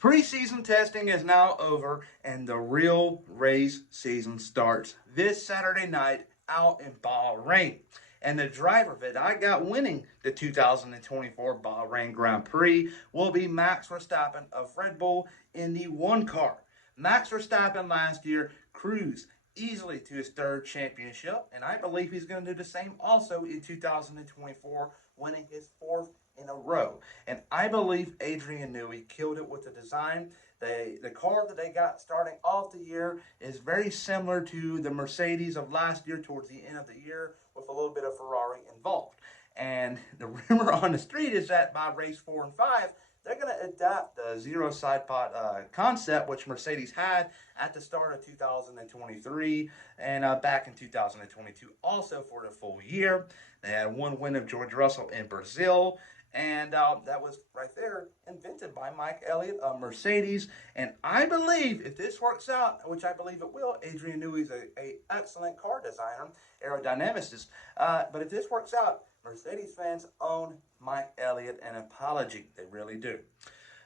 Preseason testing is now over and the real race season starts this Saturday night out in Bahrain. And the driver that I got winning the 2024 Bahrain Grand Prix will be Max Verstappen of Red Bull in the one car. Max Verstappen last year cruised easily to his third championship, and I believe he's going to do the same also in 2024, winning his fourth in a row. And I believe Adrian Newey killed it with the design. The car that they got starting off the year is very similar to the Mercedes of last year towards the end of the year, with a little bit of Ferrari involved. And the rumor on the street is that by race 4 and 5, they're going to adapt the zero side pod concept, which Mercedes had at the start of 2023 and back in 2022, also for the full year. They had one win of George Russell in Brazil, and that was right there invented by Mike Elliott of Mercedes. And I believe if this works out, which I believe it will, Adrian Newey is a excellent car designer, aerodynamicist. But if this works out, Mercedes fans own Mike Elliott an apology. They really do.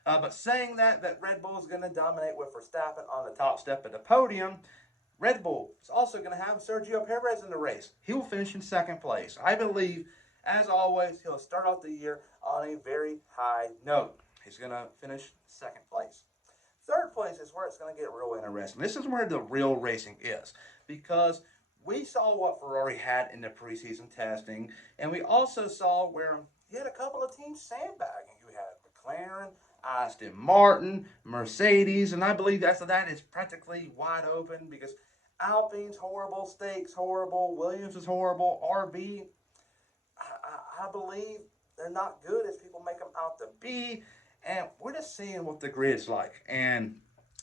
But saying that Red Bull is going to dominate with Verstappen on the top step of the podium, Red Bull is also going to have Sergio Perez in the race. He will finish in second place. I believe, as always, he'll start off the year on a very high note. He's going to finish second place. Third place is where it's going to get real interesting. This is where the real racing is, because we saw what Ferrari had in the preseason testing, and we also saw where you had a couple of teams sandbagging. You had McLaren, Aston Martin, Mercedes, and I believe after that it's practically wide open because Alpine's horrible, Stake's horrible, Williams is horrible, RB, I believe they're not good as people make them out to be, and we're just seeing what the grid's like. And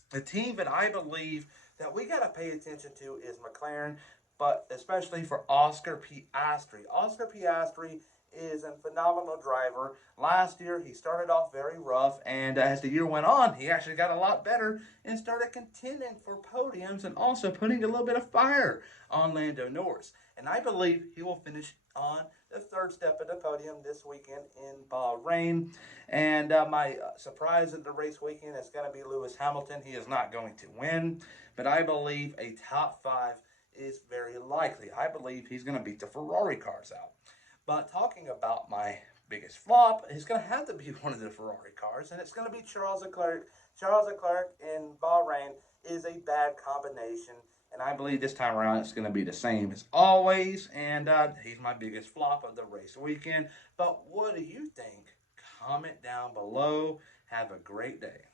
the team that I believe that we got to pay attention to is McLaren, but especially for Oscar Piastri. Oscar Piastri is a phenomenal driver. Last year, he started off very rough, and as the year went on, he actually got a lot better and started contending for podiums and also putting a little bit of fire on Lando Norris. And I believe he will finish on the third step of the podium this weekend in Bahrain. And my surprise of the race weekend is going to be Lewis Hamilton. He is not going to win, but I believe a top 5 is very likely. I believe he's going to beat the Ferrari cars out. But talking about my biggest flop, it's going to have to be one of the Ferrari cars, and it's going to be Charles Leclerc. Charles Leclerc in Bahrain is a bad combination, and I believe this time around it's going to be the same as always, and he's my biggest flop of the race weekend. But what do you think? Comment down below. Have a great day.